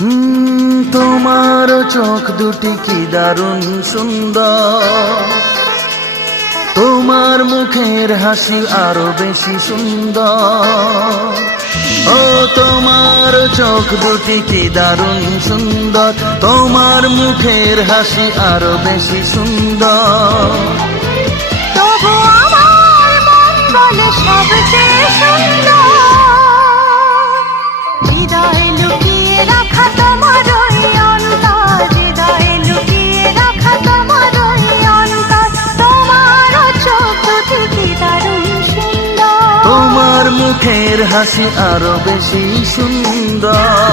তোমার চোখ দুটি কি দারুণ সুন্দর, তোমার মুখের হাসি আরো বেশি সুন্দর। ও তোমার চোখ দুটি কি দারুণ সুন্দর, তোমার মুখের হাসি আরো বেশি সুন্দর। তবু আমার মন বলে সবচেয়ে সুন্দর, হৃদয়ে লুকিয়ে রাখা তোমার ওই অন্তর, হৃদয়ে লুকিয়ে রাখা তোমার ওই অন্তর। তোমার চোখ দুটি কি দারুণ সুন্দর, তোমার মুখের হাসি আরো বেশি সুন্দর।